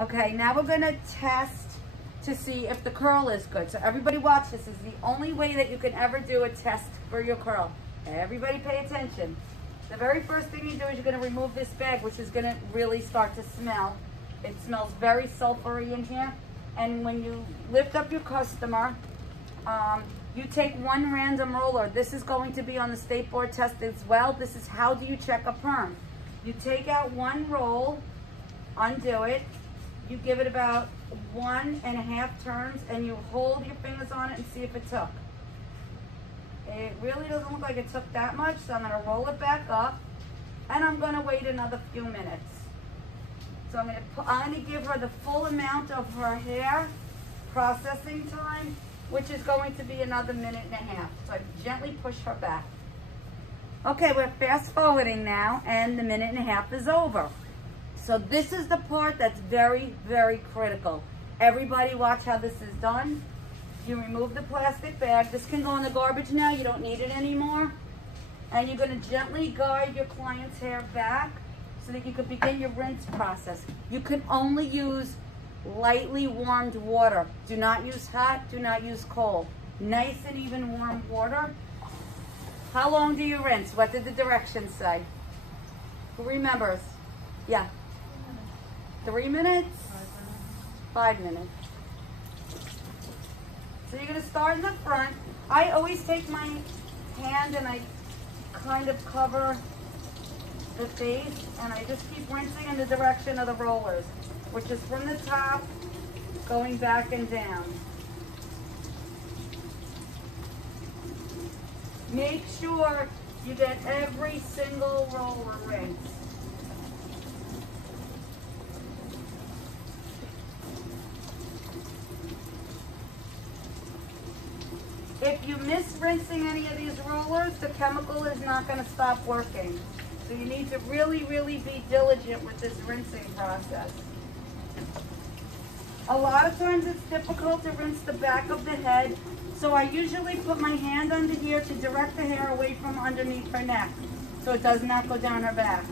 Okay, now we're gonna test to see if the curl is good. So everybody watch this. This is the only way that you can ever do a test for your curl. Everybody pay attention. The very first thing you do is you're gonna remove this bag, which is gonna really start to smell. It smells very sulfury in here. And when you lift up your customer, you take one random roller. This is going to be on the state board test as well. This is how do you check a perm. You take out one roll, undo it, you give it about 1.5 turns, and you hold your fingers on it and see if it took. It really doesn't look like it took that much, so I'm gonna roll it back up, and I'm gonna wait another few minutes. So I'm gonna give her the full amount of her hair processing time, which is going to be another 1.5 minutes. So I gently push her back. Okay, we're fast forwarding now, and the 1.5 minutes is over. So this is the part that's very, very critical. Everybody watch how this is done. You remove the plastic bag. This can go in the garbage now. You don't need it anymore. And you're gonna gently guide your client's hair back so that you can begin your rinse process. You can only use lightly warmed water. Do not use hot, do not use cold. Nice and even warm water. How long do you rinse? What did the directions say? Who remembers? Yeah. 3 minutes? 5 minutes. So you're gonna start in the front. I always take my hand and I kind of cover the face, and I just keep rinsing in the direction of the rollers, which is from the top, going back and down. Make sure you get every single roller rinsed. If you miss rinsing any of these rollers, the chemical is not going to stop working. So you need to really, really be diligent with this rinsing process. A lot of times it's difficult to rinse the back of the head, so I usually put my hand under here to direct the hair away from underneath her neck, so it does not go down her back.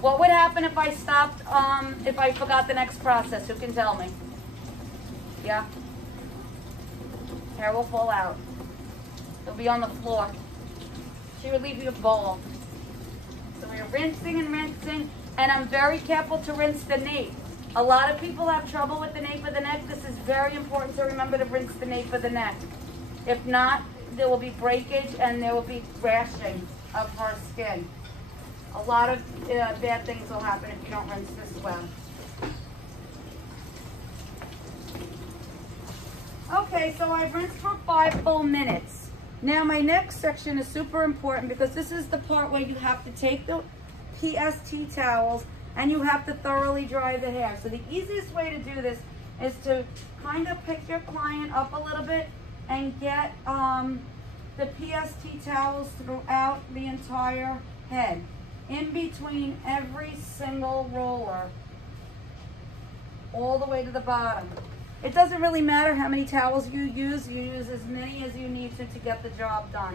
What would happen if I stopped, if I forgot the next process? Who can tell me? Yeah? Hair will fall out. It'll be on the floor. She would leave you a bowl. So we're rinsing and rinsing, and I'm very careful to rinse the nape. A lot of people have trouble with the nape of the neck. This is very important to remember to rinse the nape of the neck. If not, there will be breakage and there will be thrashing of her skin. A lot of bad things will happen if you don't rinse this well. Okay, so I've rinsed for 5 full minutes. Now my next section is super important because this is the part where you have to take the PST towels and you have to thoroughly dry the hair. So the easiest way to do this is to kind of pick your client up a little bit and get the PST towels throughout the entire head, in between every single roller, all the way to the bottom. It doesn't really matter how many towels you use as many as you need to get the job done.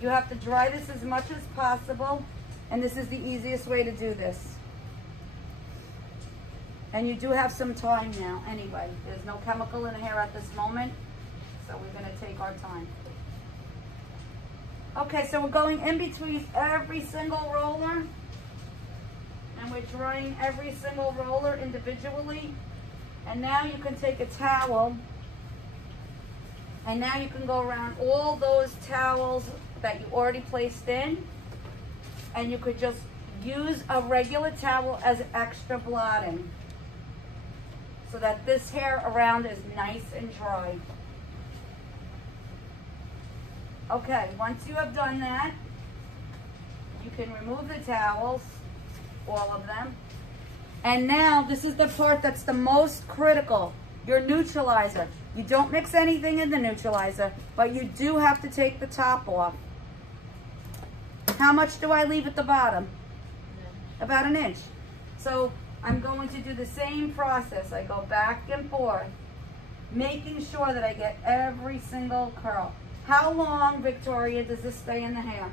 You have to dry this as much as possible, and this is the easiest way to do this. And you do have some time now anyway. There's no chemical in the hair at this moment, so we're gonna take our time. Okay, so we're going in between every single roller, and we're drying every single roller individually. And now you can take a towel, and now you can go around all those towels that you already placed in, and you could just use a regular towel as extra blotting so that this hair around is nice and dry. Okay, once you have done that, you can remove the towels, all of them. And now this is the part that's the most critical, your neutralizer. You don't mix anything in the neutralizer, but you do have to take the top off. How much do I leave at the bottom? About 1 inch. So I'm going to do the same process. I go back and forth, making sure that I get every single curl. How long, Victoria, does this stay in the hair?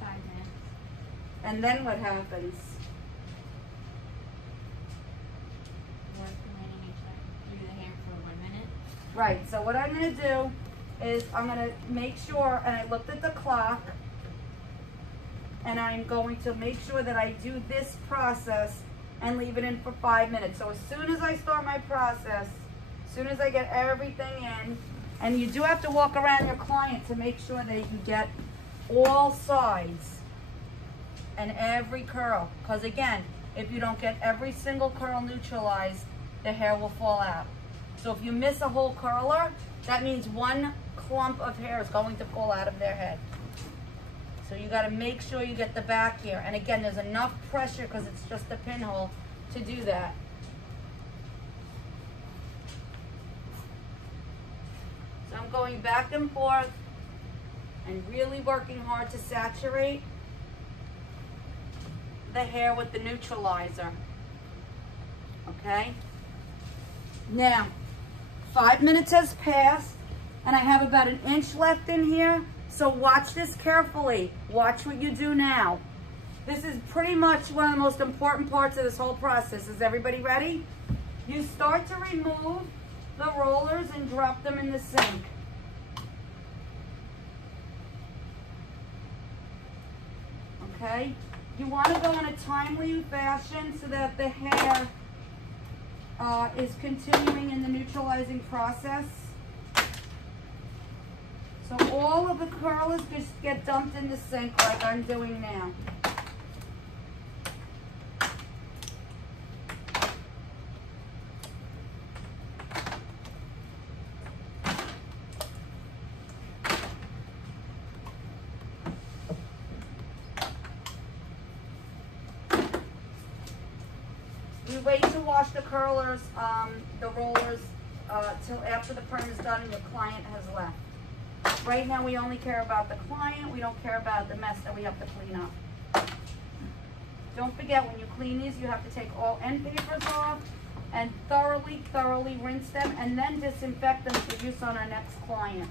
5 minutes. And then what happens? Work remaining each side. Do the hair for 1 minute. Right, so what I'm going to do is I'm going to make sure, and I looked at the clock, and I'm going to make sure that I do this process and leave it in for 5 minutes. So as soon as I start my process, as soon as I get everything in, and you do have to walk around your client to make sure that you get all sides and every curl. Because again, if you don't get every single curl neutralized, the hair will fall out. So if you miss a whole curler, that means one clump of hair is going to fall out of their head. So you got to make sure you get the back here. And again, there's enough pressure because it's just a pinhole to do that. So I'm going back and forth and really working hard to saturate the hair with the neutralizer. Okay? Now, 5 minutes has passed and I have about 1 inch left in here. So watch this carefully. Watch what you do now. This is pretty much one of the most important parts of this whole process. Is everybody ready? You start to remove the rollers and drop them in the sink. Okay? You want to go in a timely fashion so that the hair is continuing in the neutralizing process. So all of the curlers just get dumped in the sink like I'm doing now. You wait to wash the curlers, the rollers, till after the perm is done and your client has left. Right now we only care about the client. We don't care about the mess that we have to clean up. Don't forget, when you clean these, you have to take all end papers off and thoroughly rinse them and then disinfect them for use on our next client.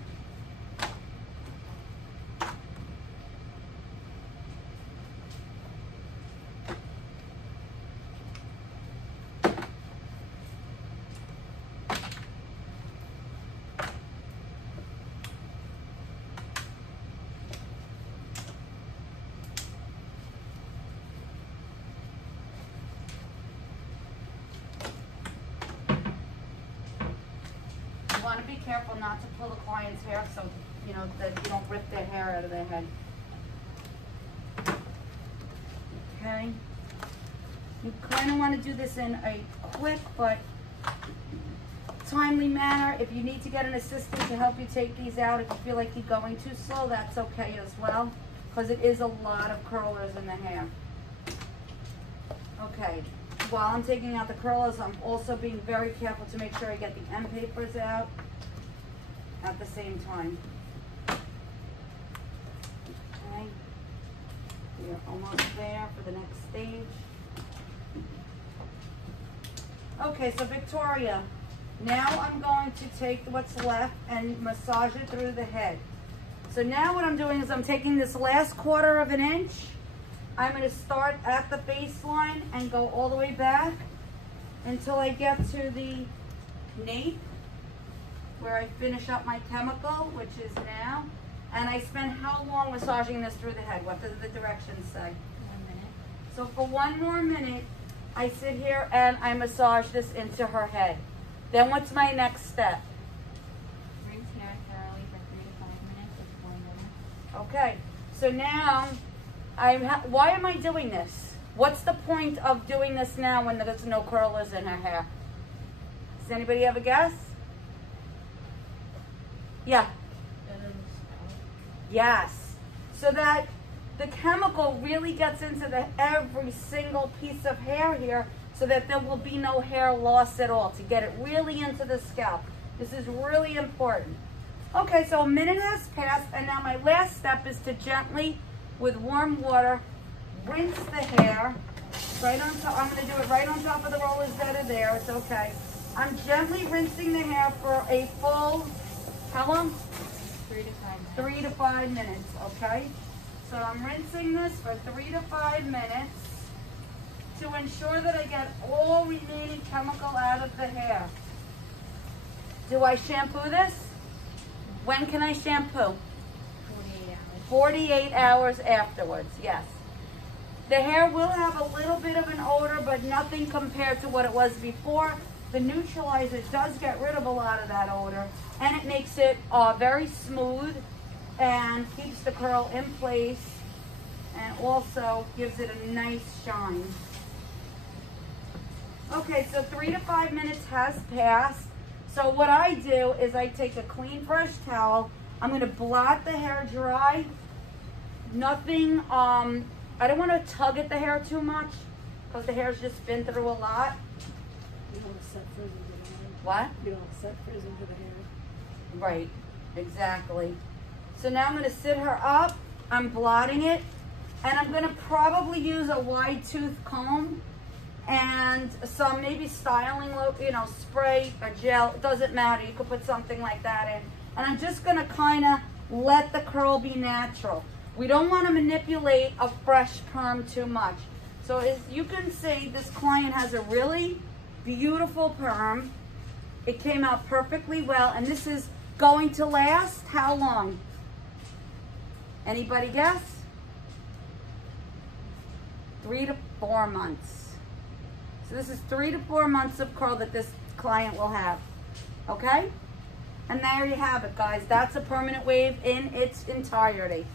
You want to be careful not to pull the client's hair so you know that you don't rip their hair out of their head. Okay. You kind of want to do this in a quick but timely manner. If you need to get an assistant to help you take these out, if you feel like you're going too slow, that's okay as well, because it is a lot of curlers in the hair. Okay. While I'm taking out the curlers, I'm also being very careful to make sure I get the end papers out at the same time. Okay, we're almost there for the next stage. Okay, so Victoria, now I'm going to take what's left and massage it through the head. So now what I'm doing is I'm taking this last 1/4 of an inch. I'm going to start at the baseline and go all the way back until I get to the nape where I finish up my chemical, which is now. And I spend how long massaging this through the head? What does the directions say? 1 minute. So for 1 more minute, I sit here and I massage this into her head. Then what's my next step? Rinse hair thoroughly for 3 to 5 minutes with boiling water. Okay, so now why am I doing this? What's the point of doing this now when there's no curlers in her hair? Does anybody have a guess? Yeah. Yes. So that the chemical really gets into every single piece of hair here so that there will be no hair loss at all, to get it really into the scalp. This is really important. Okay, so 1 minute has passed, and now my last step is to gently, with warm water, rinse the hair right on top. I'm going to do it right on top of the rollers that are there. It's okay. I'm gently rinsing the hair for a full, how long? 3 to 5 minutes. 3 to 5 minutes, okay? So I'm rinsing this for 3 to 5 minutes to ensure that I get all remaining chemical out of the hair. Do I shampoo this? When can I shampoo? 48 hours. 48 hours afterwards, yes. The hair will have a little bit of an odor, but nothing compared to what it was before. The neutralizer does get rid of a lot of that odor, and it makes it very smooth and keeps the curl in place, and also gives it a nice shine. Okay, so 3 to 5 minutes has passed. So what I do is I take a clean, fresh towel. I'm going to blot the hair dry. Nothing, I don't want to tug at the hair too much because the hair's just been through a lot. You don't set frizz into the hair. What? You don't set frizz into the hair. Right, exactly. So now I'm going to sit her up. I'm blotting it. And I'm going to probably use a wide tooth comb and some maybe styling, spray, a gel. It doesn't matter. You could put something like that in. And I'm just going to kind of let the curl be natural. We don't want to manipulate a fresh perm too much. So as you can see, this client has a really beautiful perm. It came out perfectly well, and this is going to last how long? Anybody guess? 3 to 4 months. So this is 3 to 4 months of curl that this client will have. Okay? And there you have it, guys. That's a permanent wave in its entirety.